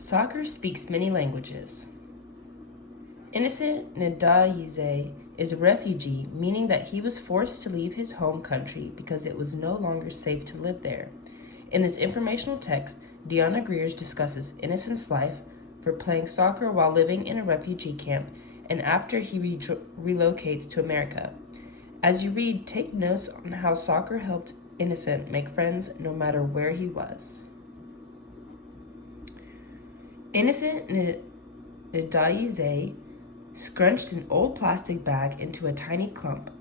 Soccer speaks many languages. Innocent Ndayizé is a refugee, meaning that he was forced to leave his home country because it was no longer safe to live there. In this informational text, Deanna Greers discusses Innocent's life for playing soccer while living in a refugee camp and after he relocates to America. As you read, take notes on how soccer helped Innocent make friends no matter where he was. Innocent Ndayizé scrunched an old plastic bag into a tiny clump,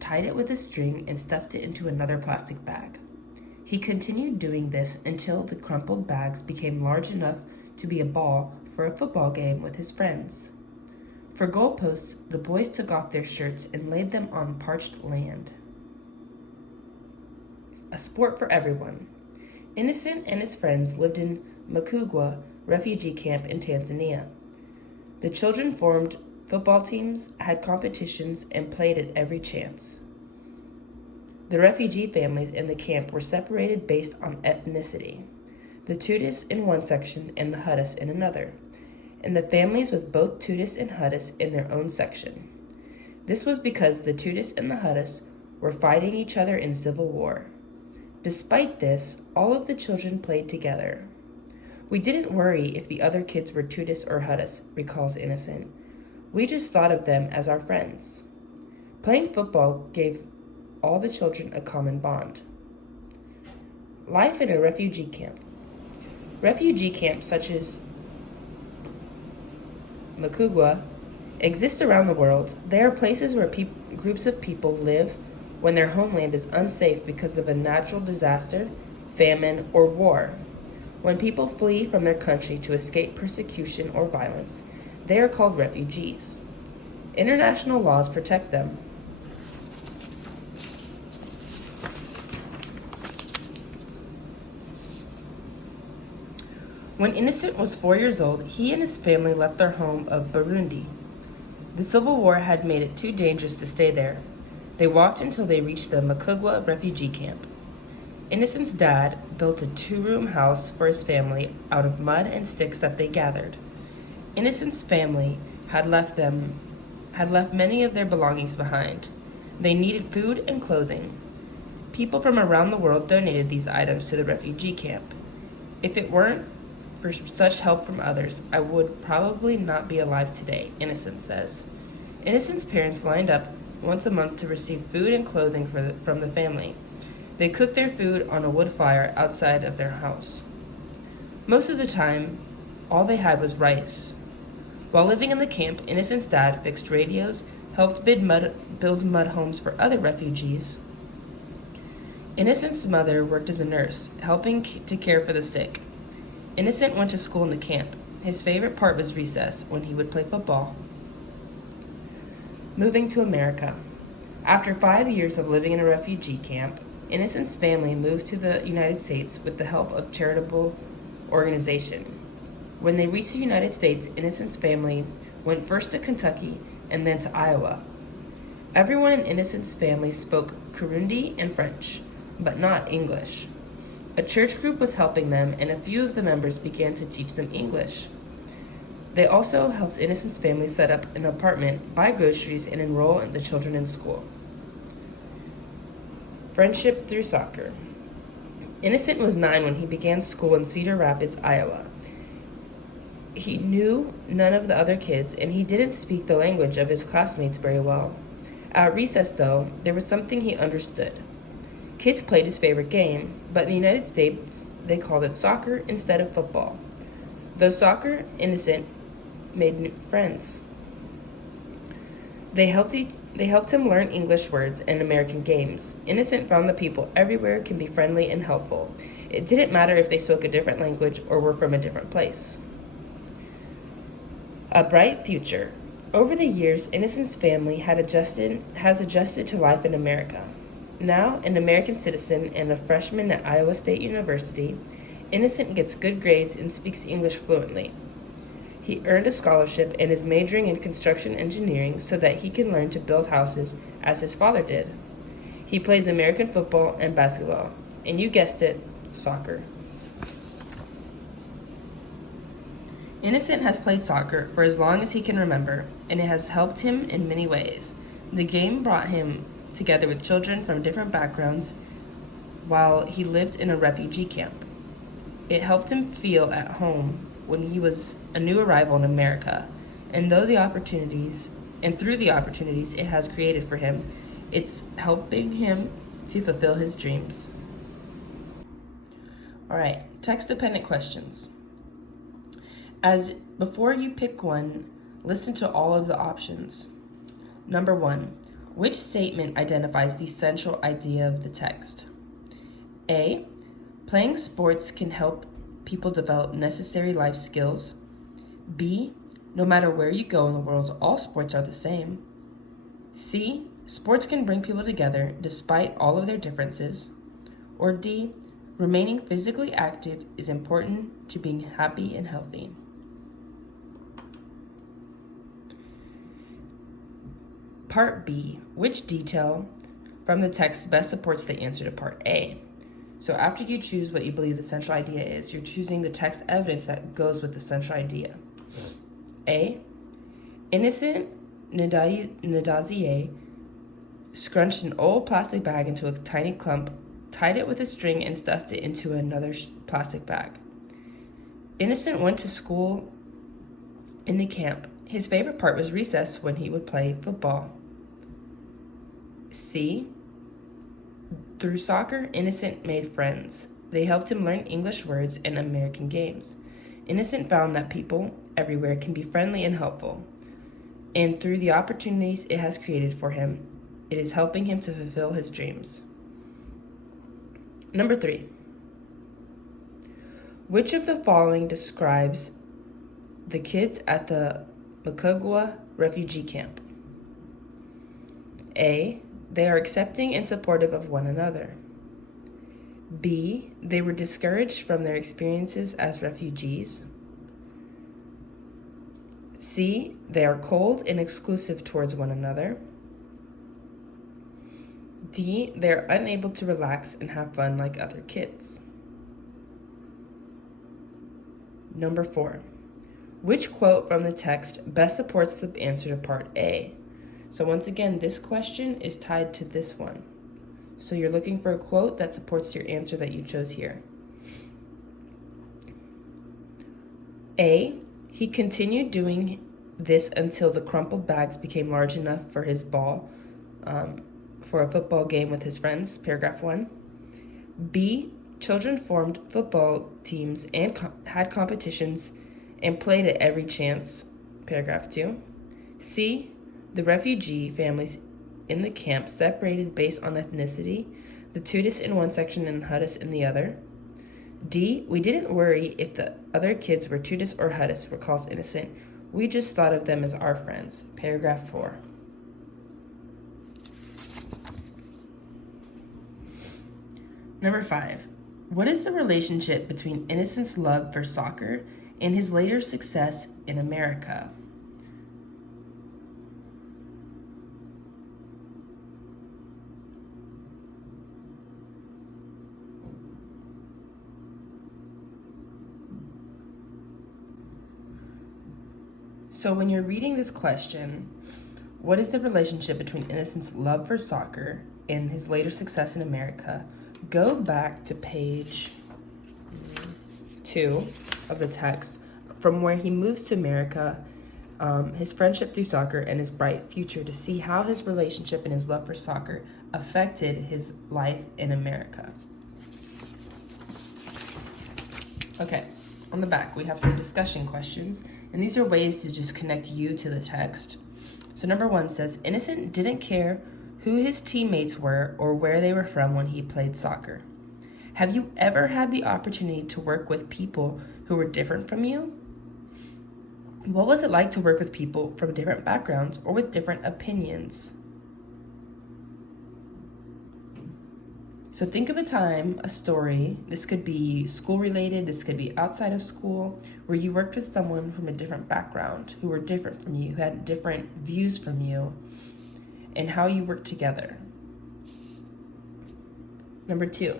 tied it with a string, and stuffed it into another plastic bag. He continued doing this until the crumpled bags became large enough to be a ball for a football game with his friends. For goalposts, the boys took off their shirts and laid them on parched land. A sport for everyone. Innocent and his friends lived in Mukugwa refugee camp in Tanzania. The children formed football teams, had competitions, and played at every chance. The refugee families in the camp were separated based on ethnicity. The Tutis in one section and the Hutus in another, and the families with both Tutis and Hutus in their own section. This was because the Tutis and the Hutus were fighting each other in civil war. Despite this, all of the children played together. We didn't worry if the other kids were Tutis or Hutus, recalls Innocent. We just thought of them as our friends. Playing football gave all the children a common bond. Life in a refugee camp. Refugee camps such as Mukugwa exist around the world. They are places where groups of people live when their homeland is unsafe because of a natural disaster, famine, or war. When people flee from their country to escape persecution or violence, they are called refugees. International laws protect them. When Innocent was 4 years old, he and his family left their home of Burundi. The Civil War had made it too dangerous to stay there. They walked until they reached the Mukugwa refugee camp. Innocent's dad built a 2-room house for his family out of mud and sticks that they gathered. Innocent's family had left many of their belongings behind. They needed food and clothing. People from around the world donated these items to the refugee camp. If it weren't for such help from others, I would probably not be alive today, Innocent says. Innocent's parents lined up once a month to receive food and clothing from the family. They cooked their food on a wood fire outside of their house. Most of the time, all they had was rice. While living in the camp, Innocent's dad fixed radios, helped build mud homes for other refugees. Innocent's mother worked as a nurse, helping to care for the sick. Innocent went to school in the camp. His favorite part was recess, when he would play football. Moving to America. After 5 years of living in a refugee camp, Innocent's family moved to the United States with the help of a charitable organization. When they reached the United States, Innocent's family went first to Kentucky and then to Iowa. Everyone in Innocent's family spoke Kirundi and French, but not English. A church group was helping them, and a few of the members began to teach them English. They also helped Innocent's family set up an apartment, buy groceries, and enroll the children in school. Friendship through soccer. Innocent was 9 when he began school in Cedar Rapids, Iowa. He knew none of the other kids, and he didn't speak the language of his classmates very well. At recess, though, there was something he understood. Kids played his favorite game, but in the United States, they called it soccer instead of football. Though soccer, Innocent made new friends. They helped him learn English words and American games. Innocent found that people everywhere can be friendly and helpful. It didn't matter if they spoke a different language or were from a different place. A bright future. Over the years, Innocent's family has adjusted to life in America. Now, an American citizen and a freshman at Iowa State University, Innocent gets good grades and speaks English fluently. He earned a scholarship and is majoring in construction engineering so that he can learn to build houses as his father did. He plays American football and basketball, and you guessed it, soccer. Innocent has played soccer for as long as he can remember, and it has helped him in many ways. The game brought him together with children from different backgrounds while he lived in a refugee camp. It helped him feel at home when he was a new arrival in America, and through the opportunities it has created for him, it's helping him to fulfill his dreams. All right, text-dependent questions. As before you pick one, listen to all of the options. Number 1, which statement identifies the central idea of the text? A, playing sports can help people develop necessary life skills. B, no matter where you go in the world, all sports are the same. C, sports can bring people together despite all of their differences. Or D, remaining physically active is important to being happy and healthy. Part B, which detail from the text best supports the answer to part A? So after you choose what you believe the central idea is, you're choosing the text evidence that goes with the central idea. A, Innocent Nadazier scrunched an old plastic bag into a tiny clump, tied it with a string, and stuffed it into another plastic bag. Innocent went to school in the camp. His favorite part was recess when he would play football. C, through soccer, Innocent made friends. They helped him learn English words and American games. Innocent found that people everywhere can be friendly and helpful. And through the opportunities it has created for him, it is helping him to fulfill his dreams. Number 3. Which of the following describes the kids at the Makugwa refugee camp? A, they are accepting and supportive of one another. B, they were discouraged from their experiences as refugees. C, they are cold and exclusive towards one another. D, they are unable to relax and have fun like other kids. Number 4, which quote from the text best supports the answer to part A? So once again, this question is tied to this one. So you're looking for a quote that supports your answer that you chose here. A, he continued doing this until the crumpled bags became large enough for his ball for a football game with his friends, paragraph 1. B, children formed football teams and had competitions and played at every chance, paragraph 2. C, the refugee families in the camp separated based on ethnicity, the Tudis in one section and Huttis in the other. D, we didn't worry if the other kids were Tudis or Huttis, recalls Innocent. We just thought of them as our friends, paragraph 4. Number 5, what is the relationship between Innocent's love for soccer and his later success in America? So when you're reading this question, what is the relationship between Innocent's love for soccer and his later success in America? Go back to page 2 of the text, from where he moves to America, his friendship through soccer, and his bright future, to see how his relationship and his love for soccer affected his life in America. Okay, on the back, we have some discussion questions, and these are ways to just connect you to the text. So number 1 says, Innocent didn't care who his teammates were or where they were from when he played soccer. Have you ever had the opportunity to work with people who were different from you? What was it like to work with people from different backgrounds or with different opinions? So think of a time, a story, this could be school related, this could be outside of school, where you worked with someone from a different background, who were different from you, who had different views from you, and how you worked together. Number 2,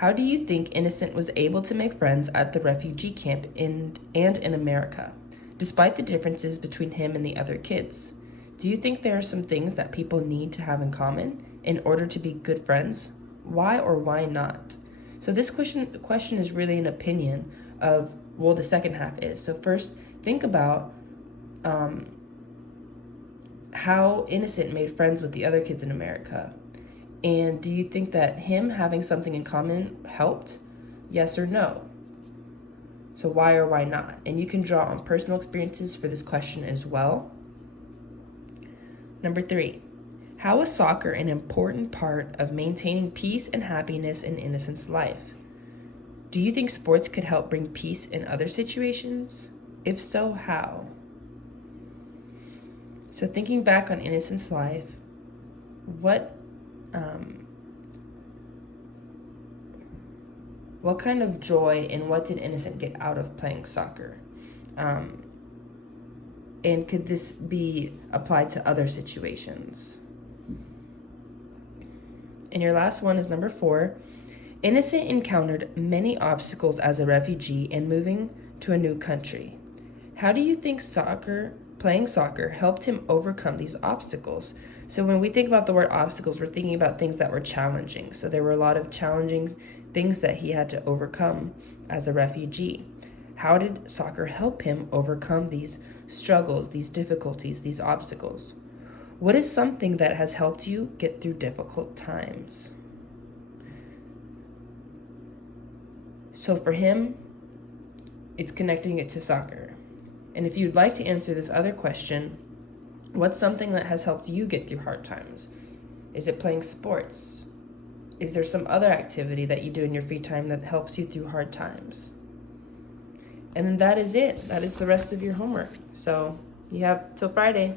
How do you think Innocent was able to make friends at the refugee camp and in America, despite the differences between him and the other kids? Do you think there are some things that people need to have in common in order to be good friends? Why or why not? So this question is really an opinion of, well, the second half is. So first, think about how Innocent made friends with the other kids in America. And do you think that him having something in common helped? Yes or no? So why or why not? And you can draw on personal experiences for this question as well. Number 3, how is soccer an important part of maintaining peace and happiness in Innocent's life? Do you think sports could help bring peace in other situations? If so, how? So thinking back on Innocent's life, what kind of joy and what did Innocent get out of playing soccer? And could this be applied to other situations? And your last one is number 4. Innocent encountered many obstacles as a refugee and moving to a new country. How do you think playing soccer helped him overcome these obstacles? So when we think about the word obstacles, we're thinking about things that were challenging. So there were a lot of challenging things that he had to overcome as a refugee. How did soccer help him overcome these struggles, these difficulties, these obstacles? What is something that has helped you get through difficult times? So for him, it's connecting it to soccer. And if you'd like to answer this other question, what's something that has helped you get through hard times? Is it playing sports? Is there some other activity that you do in your free time that helps you through hard times? And then that is it. That is the rest of your homework. So you have till Friday.